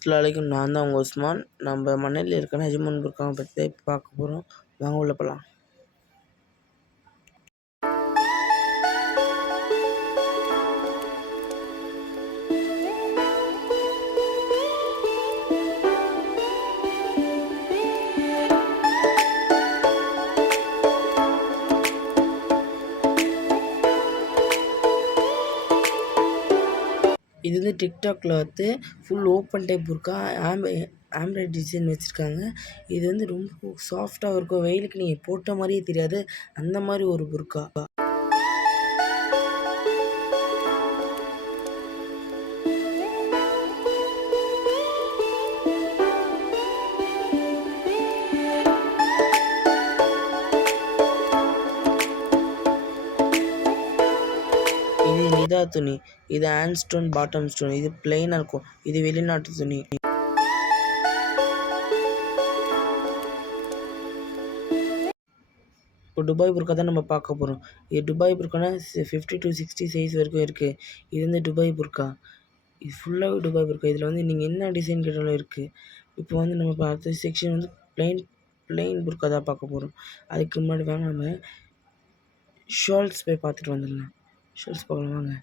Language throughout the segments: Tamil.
அஸ்ஸலாமு அலைக்கும். நான் தான் உங்கள் உஸ்மான். நம்ம மணலில் இருக்க அஜ்மன் புர்காவை பற்றி தான் இப்போ பார்க்க போகிறோம். வாங்க உள்ள போகலாம். இது வந்து டிக்டாக்ல வந்து ஃபுல் ஓப்பன் டைப் புர்கா, ஆம்ப்ராய்ட் டிசைன் வச்சுருக்காங்க. இது வந்து ரொம்ப சாஃப்டாக இருக்கும். வெயிலுக்கு நீங்கள் போட்ட மாதிரியே தெரியாது, அந்த மாதிரி ஒரு புர்கா. இது நிதா துணி, இது ஹேண்ட் ஸ்டோன், பாட்டம் ஸ்டோன். இது பிளெயினாக இருக்கும். இது வெளிநாட்டு துணி. இப்போ துபாய் புர்கா தான் நம்ம பார்க்க போகிறோம். இது துபாய் புர்கானா 50 to 60 சைஸ் வரைக்கும் இருக்குது. இது வந்து துபாய் புர்கா. இது ஃபுல்லாகவே துபாய் புர்கா. இதில் வந்து நீங்கள் என்ன டிசைன் கேட்டாலும் இருக்குது. இப்போ வந்து நம்ம பார்த்த செக்ஷன் வந்து பிளெயின் புர்கா தான் பார்க்க போகிறோம். அதுக்கு முன்னாடி வாங்க நம்ம ஷால்ஸ் போய் பார்த்துட்டு வந்துடலாம். ஷால்ஸ் பார்க்கலாம் வாங்க.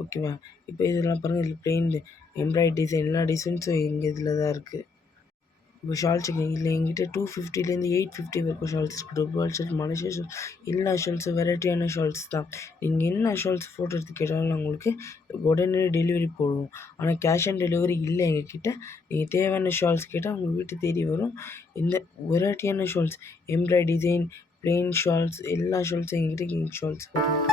ஓகேவா? இப்போ இதெல்லாம் பாருங்கள், இதில் பிளெயின் எம்ப்ராய்ட் டிசைன் எல்லா டிசைன்ஸும் எங்கள் இதில் தான் இருக்குது. இப்போ ஷால்ஸ் இல்லை எங்கிட்ட 250லேருந்து 850 வரைக்கும் ஷால்ஸ் இருக்குது. துபாய் ஷால்ஸ், மலேசியா ஷால்ஸ், எல்லா ஷால்ஸும் வெரைட்டியான ஷால்ஸ் தான். நீங்கள் என்ன ஷால்ஸ் ஃபோட்டோ எடுத்து கேட்டாலும் உங்களுக்கு உடனே டெலிவரி போடுவோம். ஆனால் கேஷ் ஆன் டெலிவரி இல்லை எங்ககிட்ட. நீங்கள் தேவையான ஷால்ஸ் கேட்டால் உங்கள் வீட்டு தேடி வரும். இந்த வெரைட்டியான ஷால்ஸ், எம்ப்ராய்ட் டிசைன், பிளெயின் ஷால்ஸ், எல்லா ஷால்ஸும் எங்ககிட்ட ஷால்ஸ் போடுறோம்.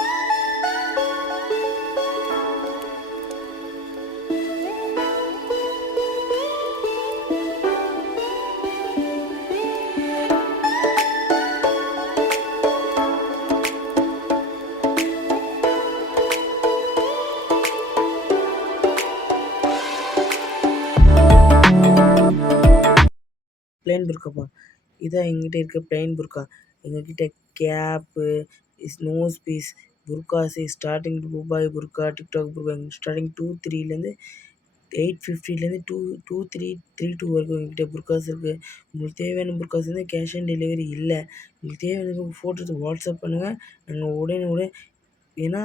பிளெயின் புர்காப்பா, இதான் எங்கிட்ட இருக்க பிளெயின் புர்கா. எங்ககிட்ட கேப்பு, நோஸ் பீஸ், புர்காஸ் ஸ்டார்டிங் துபாய் புர்கா, டிக்டாக் புர்கா ஸ்டார்டிங் 23லேருந்து 850லேருந்து 2332 வரைக்கும் எங்ககிட்ட புர்காஸ் இருக்குது. உங்களுக்கு தேவையான புர்காஸ் வந்து கேஷ் ஆன் டெலிவரி இல்லை. உங்களுக்கு தேவையான ஃபோட்டோ எடுத்து வாட்ஸ்அப் பண்ணுங்கள், நாங்கள் உடனே ஏன்னா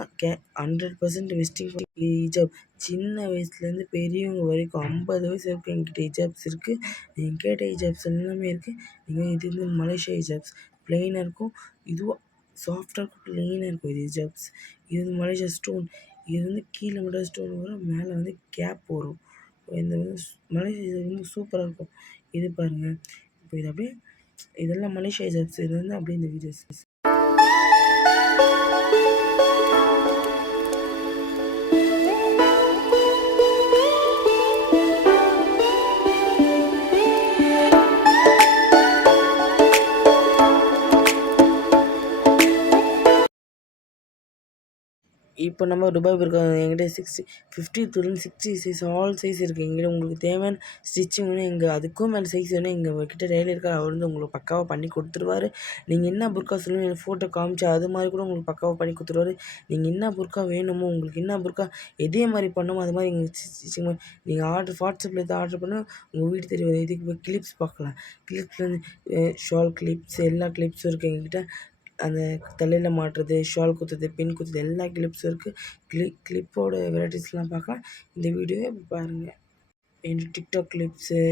100% விசிட்டிங் ஹிஜாப். சின்ன வயசுலேருந்து பெரியவங்க வரைக்கும் 50 வயசு வரைக்கும் எங்கிட்ட ஹிஜாப்ஸ் இருக்குது. நீங்கள் கேட்ட ஹிஜாப்ஸ் எல்லாமே இருக்குது. நீங்கள் இது வந்து மலேசியா ஹிஜாப்ஸ் ப்ளெயினாக இருக்கும். இதுவும் சாஃப்டாக இருக்கும், ப்ளெயினாக இருக்கும். இது ஹிஜாப்ஸ். இது வந்து மலேசியா ஸ்டோன். இது வந்து கீழே மட்டும் ஸ்டோன் வரும், மேலே வந்து கேப் வரும். இந்த வந்து மலேசியா இது ரொம்ப சூப்பராக இருக்கும். இது பாருங்கள். இப்போ இது அப்படியே இதெல்லாம் மலேசியா ஹிஜாப்ஸ். இது வந்து அப்படியே இந்த வீடியோஸ். இப்போ நம்ம துபாய் புர்கா எங்கிட்ட 50-60 சைஸ் ஆல் சைஸ் இருக்குது. எங்கிட்ட உங்களுக்கு தேவையான ஸ்டிச்சிங் வேணும், எங்கள் அதுக்கும் மேலே சைஸ் வேணும், எங்கள் கிட்ட டெய்லர் இருக்கார். அவர் வந்து உங்களுக்கு பக்காவாக பண்ணி கொடுத்துருவாரு. நீங்கள் என்ன புர்கா சொல்லுங்கள், எனக்கு ஃபோட்டோ காமிச்சா அது மாதிரி கூட உங்களுக்கு பக்காவாக பண்ணி கொடுத்துருவாரு. நீங்கள் என்ன புர்கா வேணுமோ, உங்களுக்கு என்ன புர்கா எதே மாதிரி பண்ணுமோ அது மாதிரி எங்கள் ஸ்டிச்சிங் நீங்கள் வாட்ஸ்அப்பில் எடுத்து ஆர்டர் பண்ணால் உங்கள் வீட்டு தெரியும். இதுக்கு இப்போ கிளிப்ஸ் பார்க்கலாம். கிளிப்ஸில் வந்து ஷால் கிளிப்ஸ், எல்லா கிளிப்ஸும் இருக்குது எங்ககிட்ட. அந்த தலையில் மாட்டுறது, ஷால் குத்துறது, பின் குத்துறது, எல்லா கிளிப்ஸும் இருக்குது. கிளிப்போட வெரைட்டிஸ்லாம் பார்க்கலாம். இந்த வீடியோவை பாருங்கள். என் டிக்டாக் கிளிப்ஸு,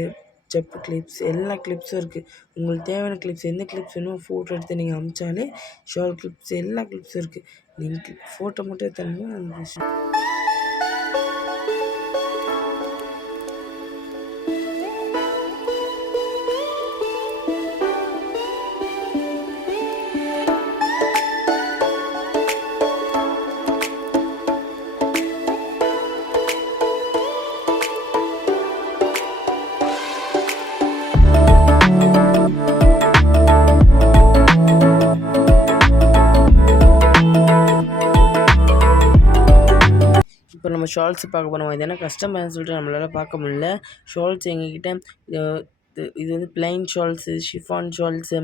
செப்பு கிளிப்ஸ், எல்லா கிளிப்ஸும் இருக்குது. உங்களுக்கு தேவையான கிளிப்ஸ் எந்த கிளிப்ஸ் வேணுமோ ஃபோட்டோ எடுத்து நீங்கள் அனுப்பிச்சாலே ஷால் கிளிப்ஸ் எல்லா கிளிப்ஸும் இருக்குது. நீங்கள் ஃபோட்டோ மட்டும் எடுத்தாலுமே அந்த விஷயம். இப்போ நம்ம ஷால்ஸ் பார்க்க போகிறோம். இது என்ன கஸ்டமர்னு சொல்லிட்டு நம்மளால் பார்க்க முடியல. ஷால்ஸ் எங்ககிட்ட இது வந்து plain shawls, chiffon shawls,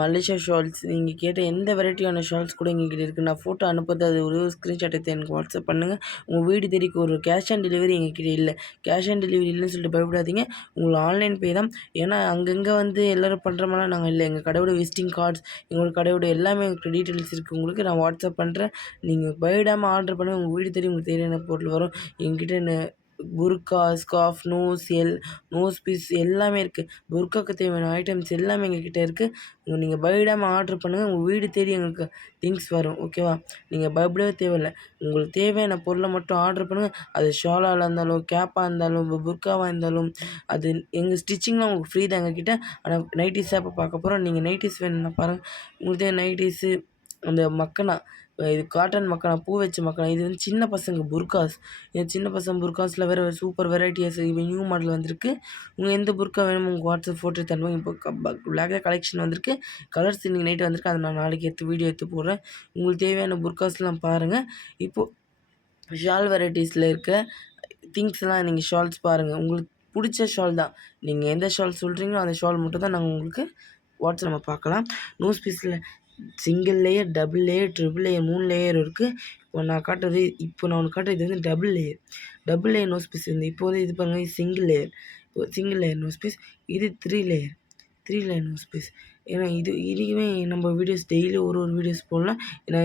Malaysia shawls, நீங்கள் கேட்ட எந்த வெரைட்டியான ஷால்ஸ் கூட எங்ககிட்ட இருக்குது. நான் ஃபோட்டோ அனுப்புறது அது ஒரு ஸ்க்ரீன்ஷாட் எடுத்து எனக்கு வாட்ஸ்அப் பண்ணுங்கள். உங்கள் வீடு தேடிக்கு ஒரு கேஷ் ஆன் டெலிவரி எங்ககிட்ட இல்லை. கேஷ் ஆன் டெலிவரி இல்லைன்னு சொல்லிட்டு பயப்படாதீங்க. உங்களுக்கு ஆன்லைன் பே தான். ஏன்னா அங்கங்கே வந்து எல்லோரும் பண்ணுற மாதிரிலாம் நாங்கள் இல்லை. எங்கள் கடையோட விசிட்டிங் கார்ட்ஸ், எங்களோட கடையோட எல்லாமே எங்களுக்கு டீட்டெயில்ஸ் இருக்குது. உங்களுக்கு நான் வாட்ஸ்அப் பண்ணுறேன். நீங்கள் பயப்படாமல் ஆர்டர் பண்ணுங்கள். உங்கள் வீடு தேடி உங்களுக்கு தேவையான பொருள் வரும். எங்ககிட்ட புர்கா, ஸ்கார்ஃப், நோஸ் பீஸ் எல்லாமே இருக்குது. புர்காவுக்கு தேவையான ஐட்டம்ஸ் எல்லாமே எங்ககிட்ட இருக்குது. நீங்கள் பயப்படாமல் ஆர்டர் பண்ணுங்கள். உங்கள் வீடு தேடி எங்களுக்கு திங்ஸ் வரும். ஓகேவா? நீங்கள் பயப்படவே தேவையில்ல. உங்களுக்கு தேவையான பொருளை மட்டும் ஆர்டர் பண்ணுங்கள். அது ஷாலாக இருந்தாலும், கேப்பாக இருந்தாலும், புர்காவாக இருந்தாலும், அது எங்கள் ஸ்டிச்சிங்லாம் உங்களுக்கு ஃப்ரீ தான் எங்ககிட்ட. ஆனால் நைட்டிஸாக இப்போ பார்க்க போகிறோம். நீங்கள் நைட்டிஸ் வேணும்னா பாருங்கள். உங்களுக்கு நைட்டிஸு, அந்த மக்கனா, இது காட்டன் மக்கனா, பூ வச்ச மக்கனா, இது வந்து சின்ன பசங்க புர்காஸ். இது சின்ன பசங்க புர்காஸில் வேறு சூப்பர் வெரைட்டிஸ் இப்போ நியூ மாடல் வந்திருக்கு. உங்களுக்கு எந்த புர்கா வேணுமோ உங்கள் வாட்ஸ்அப் ஃபோட்டோ தருவாங்க. இப்போ பிளாக்ல கலெக்ஷன் வந்திருக்கு. கலர்ஸ் இன்னைக்கு நைட்டு வந்திருக்கு. அதை நான் நாளைக்கு வீடியோ எடுத்து போடுறேன். உங்களுக்கு தேவையான புர்காஸ்லாம் பாருங்கள். இப்போது ஷால் வெரைட்டிஸில் இருக்க திங்ஸ்லாம் நீங்கள் ஷால்ஸ் பாருங்கள். உங்களுக்கு பிடிச்ச ஷால் தான். நீங்கள் எந்த ஷால் சொல்கிறீங்களோ அந்த ஷால் மட்டும் தான் நாங்கள் உங்களுக்கு வாட்ஸ்அப் நம்ம பார்க்கலாம். நோஸ் பீஸில் single layer, double layer, triple layer 3 layer இருக்குது. இப்போ நான் ஒன்று காட்டுறது இது வந்து டபுள் லேயர் நோஸ் பீஸ். இப்போ வந்து இது பாருங்கள், இது சிங்கிள் லேயர் நோஸ் பீஸ். இது 3 லேயர் நோஸ் பீஸ். ஏன்னா இதுவுமே நம்ம வீடியோஸ் டெய்லி ஒரு வீடியோஸ் போடலாம். ஏன்னா